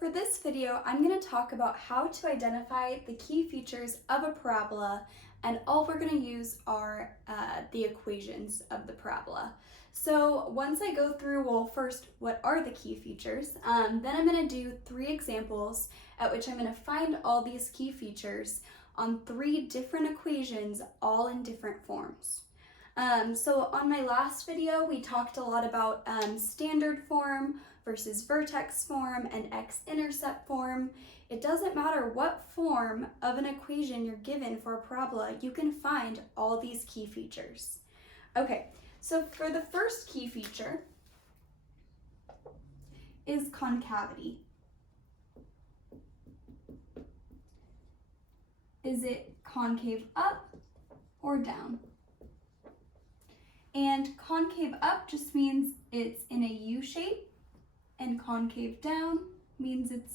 for this video, I'm going to talk about how to identify the key features of a parabola, and all we're going to use are the equations of the parabola. So once I go through, well, first, what are the key features? Then I'm going to do 3 examples at which I'm going to find all these key features on 3 different equations, all in different forms. So on my last video, we talked a lot about standard form versus vertex form and x-intercept form. It doesn't matter what form of an equation you're given for a parabola, you can find all these key features. Okay, so for the first key feature is concavity. Is it concave up or down? And concave up just means it's in a U shape, and concave down means it's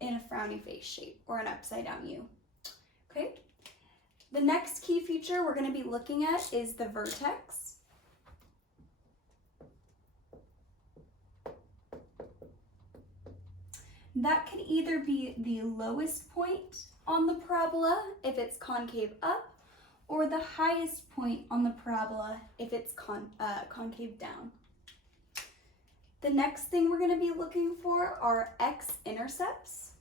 in a frowny face shape or an upside down U. Okay? The next key feature we're going to be looking at is the vertex. That can either be the lowest point on the parabola if it's concave up, or the highest point on the parabola if it's concave down. The next thing we're going to be looking for are x-intercepts.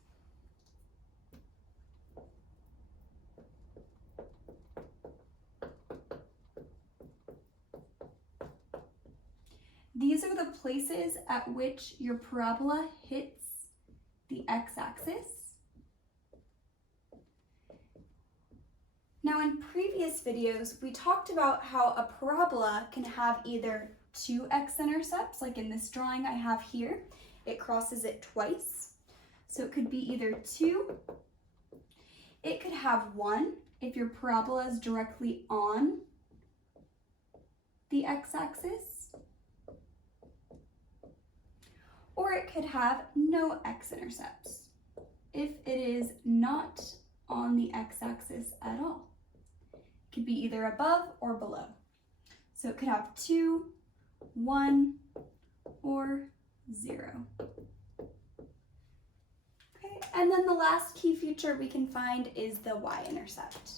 These are the places at which your parabola hits the x-axis. Now, in previous videos, we talked about how a parabola can have either 2 x-intercepts, like in this drawing I have here. It crosses it twice. So it could be either 2. It could have 1 if your parabola is directly on the x-axis. Or it could have no x-intercepts if it is not on the x-axis at all. It could be either above or below. So it could have 2, 1, or 0. Okay, and then the last key feature we can find is the y-intercept.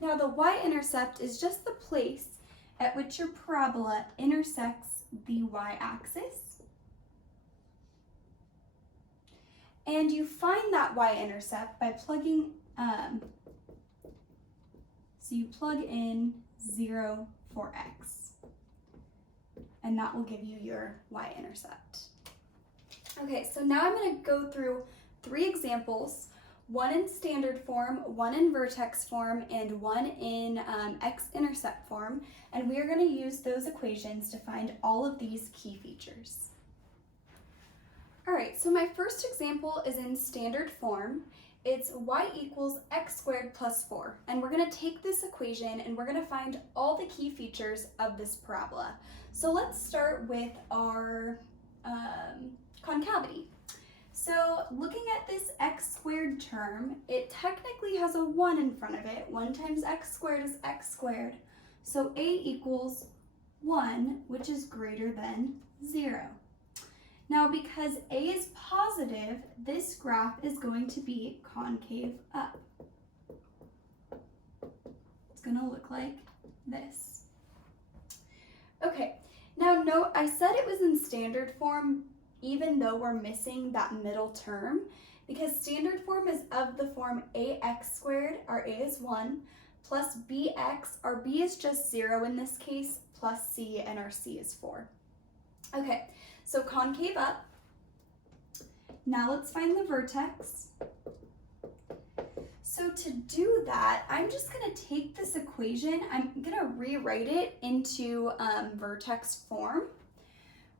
Now the y-intercept is just the place at which your parabola intersects the y-axis. And you find that y-intercept by plugging, so you plug in 0 for x, and that will give you your y-intercept. Okay, so now I'm going to go through 3 examples, one in standard form, one in vertex form, and one in x-intercept form, and we are going to use those equations to find all of these key features. All right, so my first example is in standard form. It's y equals x squared plus 4, and we're going to take this equation and we're going to find all the key features of this parabola. So let's start with our concavity. So looking at this x squared term, it technically has a 1 in front of it. 1 times x squared is x squared. So a equals 1, which is greater than 0. Now, because a is positive, this graph is going to be concave up. It's going to look like this. Okay, now note I said it was in standard form even though we're missing that middle term, because standard form is of the form ax squared, our a is 1, plus bx, our b is just 0 in this case, plus c, and our c is 4. Okay, so concave up. Now let's find the vertex. So to do that, I'm just going to take this equation, I'm going to rewrite it into vertex form.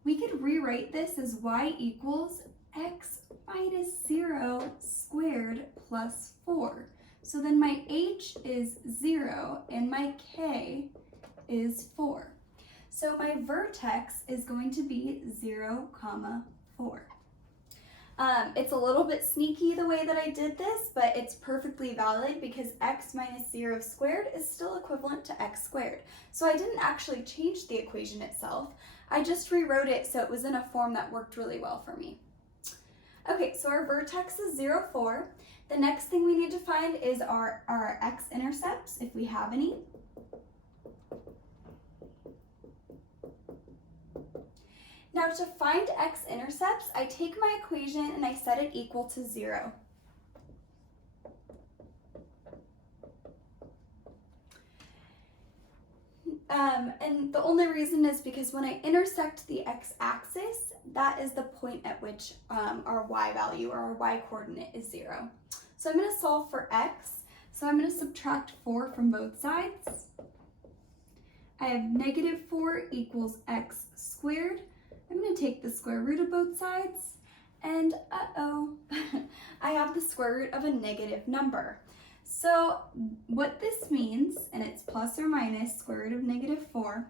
We could rewrite this as y equals x minus 0 squared plus 4. So then my h is 0 and my k is 4. So my vertex is going to be 0, 4. It's a little bit sneaky the way that I did this, but it's perfectly valid because x minus 0 squared is still equivalent to x squared. So I didn't actually change the equation itself. I just rewrote it so it was in a form that worked really well for me. Okay, so our vertex is 0, 4. The next thing we need to find is our x-intercepts, if we have any. Now to find x-intercepts, I take my equation and I set it equal to 0. And the only reason is because when I intersect the x-axis, that is the point at which our y value or our y coordinate is 0. So I'm going to solve for x. So I'm going to subtract 4 from both sides. I have negative 4 equals x squared. I'm going to take the square root of both sides, and I have the square root of a negative number. So what this means, and it's plus or minus square root of negative 4,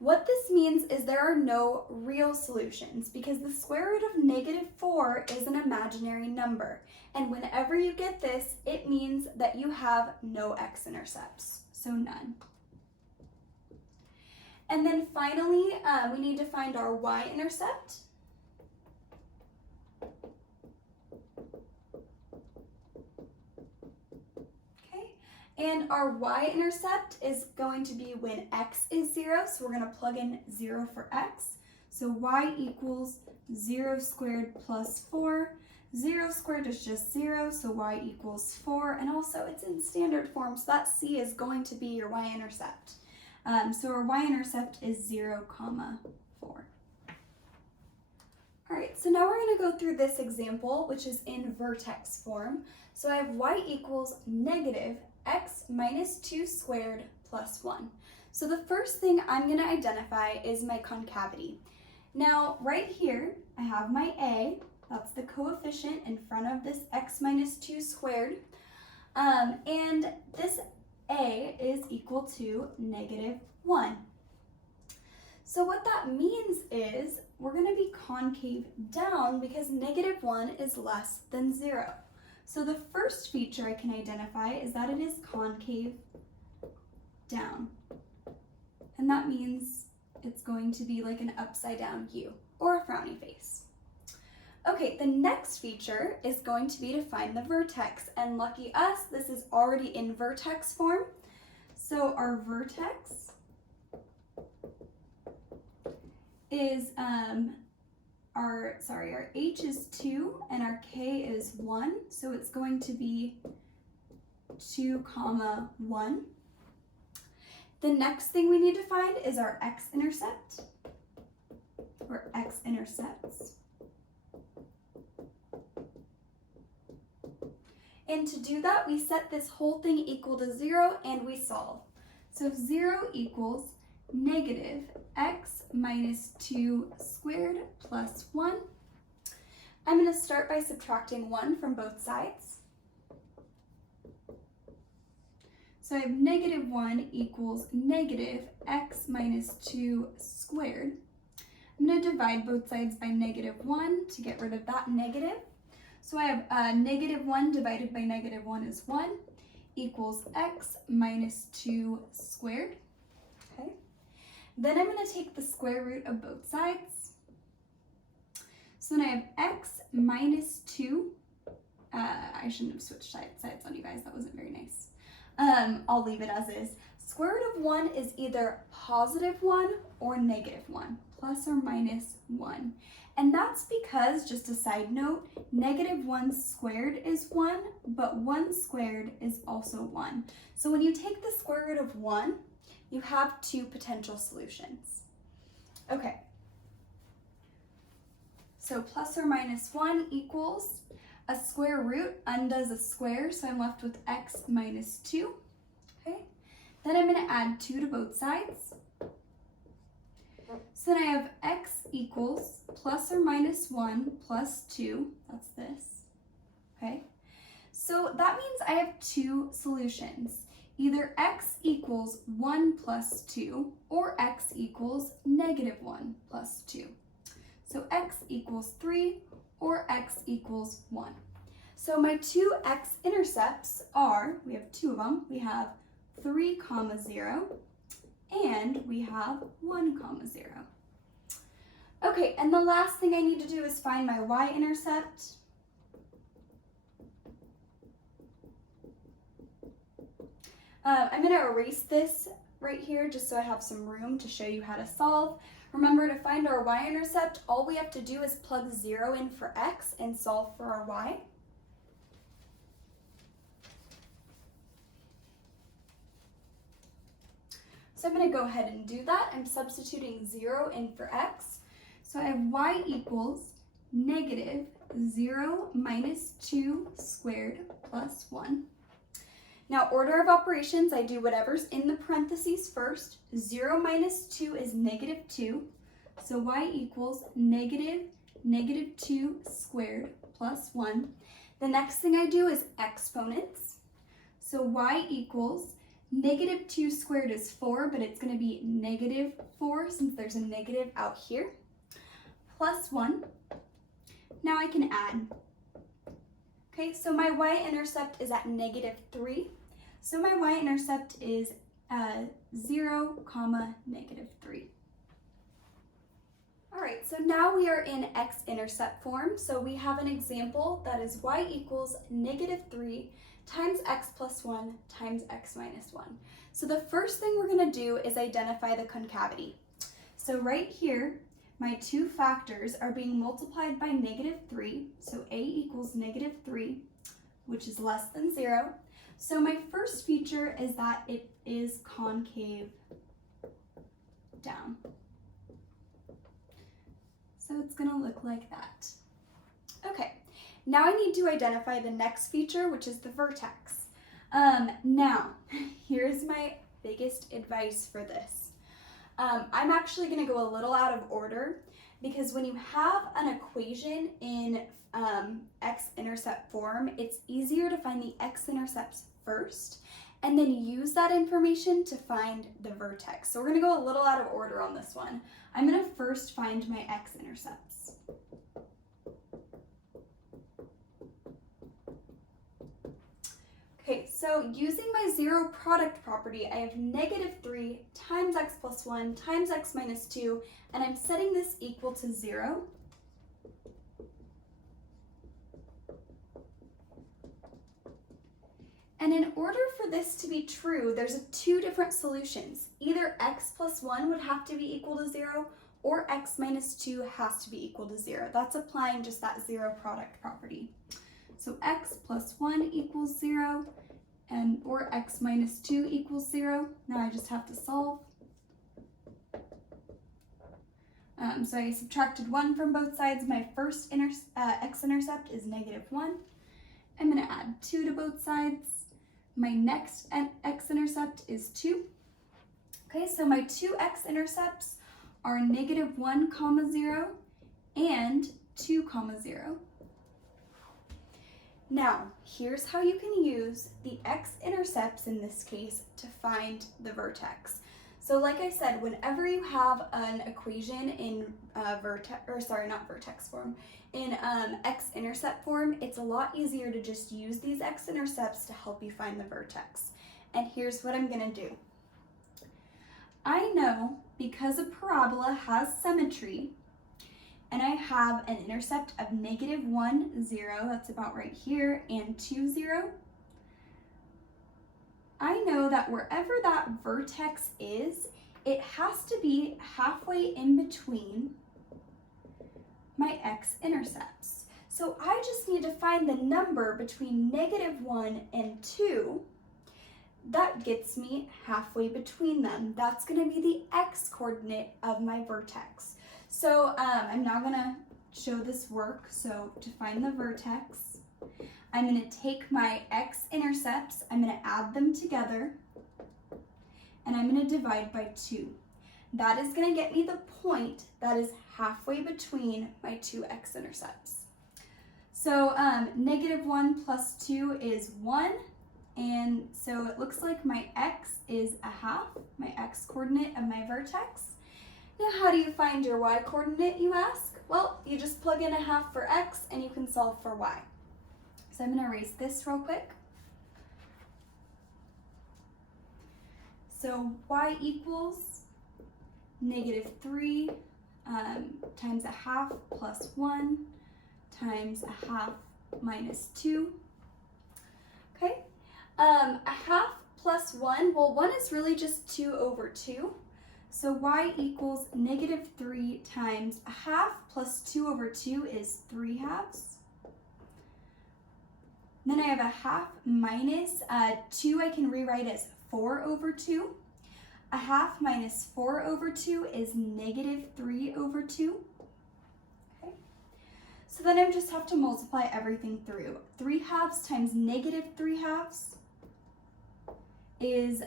what this means is there are no real solutions because the square root of negative 4 is an imaginary number. And whenever you get this, it means that you have no x-intercepts, so none. And then finally, we need to find our y-intercept. Okay, and our y-intercept is going to be when x is 0, so we're going to plug in 0 for x. So y equals 0 squared plus 4. 0 squared is just 0, so y equals 4, and also it's in standard form, so that c is going to be your y-intercept. So our y-intercept is 0, 4. All right, so now we're going to go through this example, which is in vertex form. So I have y equals negative x minus 2 squared plus 1. So the first thing I'm going to identify is my concavity. Now, right here, I have my a. That's the coefficient in front of this x minus 2 squared. And this a is equal to negative 1. So what that means is we're going to be concave down because negative 1 is less than 0. So the first feature I can identify is that it is concave down. And that means it's going to be like an upside down U or a frowny face. Okay, the next feature is going to be to find the vertex, and lucky us, this is already in vertex form. So our vertex is, our h is 2 and our k is 1, so it's going to be 2, 1. The next thing we need to find is our x-intercept, or x-intercepts. And to do that, we set this whole thing equal to 0 and we solve. So 0 equals negative x minus 2 squared plus 1. I'm going to start by subtracting 1 from both sides. So I have negative 1 equals negative x minus 2 squared. I'm going to divide both sides by negative 1 to get rid of that negative. So I have negative 1 divided by negative 1 is 1 equals x minus 2 squared. Okay. Then I'm going to take the square root of both sides. So then I have x minus 2. I shouldn't have switched sides on you guys. That wasn't very nice. I'll leave it as is. Square root of 1 is either positive 1 or negative 1, plus or minus 1. And that's because, just a side note, negative 1 squared is 1, but 1 squared is also 1. So when you take the square root of 1, you have 2 potential solutions. Okay. So plus or minus 1 equals a square root undoes a square, so I'm left with x minus 2. Okay. Then I'm going to add 2 to both sides. So then I have x equals plus or minus 1 plus 2, that's this, okay? So that means I have 2 solutions. Either x equals 1 plus 2 or x equals negative 1 plus 2. So x equals 3 or x equals 1. So my two x-intercepts are, we have two of them, we have 3, 0, and we have 1, 0. Okay, and the last thing I need to do is find my y-intercept. I'm going to erase this right here just so I have some room to show you how to solve. Remember, to find our y-intercept, all we have to do is plug 0 in for x and solve for our y. So I'm going to go ahead and do that. I'm substituting 0 in for x. So I have y equals negative 0 minus 2 squared plus 1. Now, order of operations, I do whatever's in the parentheses first. 0 minus 2 is negative 2. So y equals negative 2 squared plus 1. The next thing I do is exponents. So y equals negative 2 squared is 4, but it's going to be negative 4 since there's a negative out here, plus 1. Now I can add. Okay, so my y-intercept is at negative 3. So my y-intercept is 0, negative 3. All right, so now we are in x-intercept form. So we have an example that is y equals negative 3 times x plus 1 times x minus 1. So the first thing we're going to do is identify the concavity. So right here, my two factors are being multiplied by negative 3. So a equals negative 3, which is less than 0. So my first feature is that it is concave down. So it's going to look like that. Okay, now I need to identify the next feature, which is the vertex. Now, here's my biggest advice for this. I'm actually going to go a little out of order because when you have an equation in x-intercept form, it's easier to find the x-intercepts first and then use that information to find the vertex. So we're going to go a little out of order on this one. I'm going to first find my x-intercepts. Okay, so using my zero product property, I have negative 3 times x plus 1 times x minus 2, and I'm setting this equal to 0. And in order for this to be true, there's two different solutions. Either x plus 1 would have to be equal to 0, or x minus 2 has to be equal to 0. That's applying just that zero product property. So x plus 1 equals 0, or x minus 2 equals 0. Now I just have to solve. So I subtracted 1 from both sides. My first x-intercept is negative 1. I'm going to add 2 to both sides. My next x-intercept is 2. Okay, so my two x-intercepts are negative 1, 0 and 2, 0. Now, here's how you can use the x-intercepts in this case to find the vertex. So like I said, whenever you have an equation in Vertex form, in x-intercept form, it's a lot easier to just use these x-intercepts to help you find the vertex. And here's what I'm going to do. I know because a parabola has symmetry, and I have an intercept of negative 1, 0, that's about right here, and 2, 0. I know that wherever that vertex is, it has to be halfway in between my x-intercepts. So I just need to find the number between negative 1 and 2 that gets me halfway between them. That's going to be the x-coordinate of my vertex. So I'm now going to show this work. So to find the vertex, I'm going to take my x-intercepts, I'm going to add them together, and I'm going to divide by 2. That is going to get me the point that is halfway between my two x-intercepts. So negative 1 plus 2 is 1, and so it looks like my x is a half, my x-coordinate of my vertex. Now, how do you find your y-coordinate, you ask? Well, you just plug in a half for x and you can solve for y. So I'm going to erase this real quick. So y equals -3 times a half plus 1 times a half minus 2. Okay, a half plus 1, well, 1 is really just 2 over 2. So y equals -3 times a half plus 2 over 2 is 3 halves. Then I have a half minus 2 I can rewrite as 4 over 2. A half minus 4 over 2 is -3 over 2. Okay. So then I just have to multiply everything through. 3 halves times -3 halves is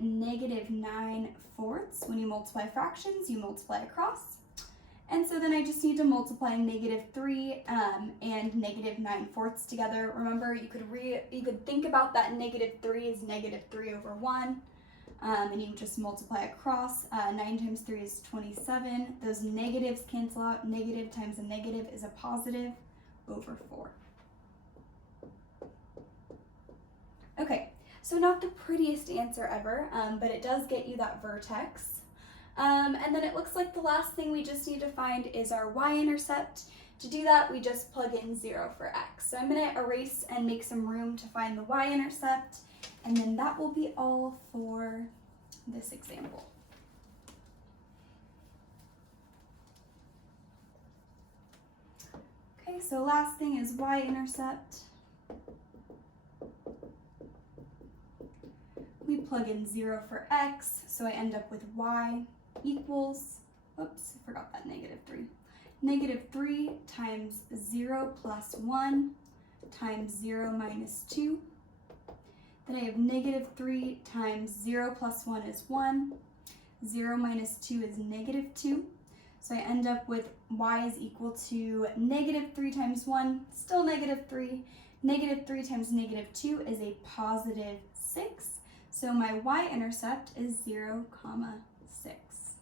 -9/4. When you multiply fractions, you multiply across. And so then I just need to multiply -3 and -9/4 together. Remember, you could think about that -3 as -3 over 1. And you just multiply across. 9 times 3 is 27. Those negatives cancel out. Negative times a negative is a positive over 4. Okay, so not the prettiest answer ever, but it does get you that vertex. And then it looks like the last thing we just need to find is our y-intercept. To do that, we just plug in 0 for x. So I'm going to erase and make some room to find the y-intercept. And then that will be all for this example. Okay, so last thing is y-intercept. We plug in 0 for x, so I end up with y equals, oops, I forgot that -3. -3 times 0 plus 1 times 0 minus 2. Then I have -3 times 0 plus 1 is 1. 0 minus 2 is -2. So I end up with y is equal to -3 times 1, still -3. -3 times -2 is a positive 6. So my y-intercept is 0, 6.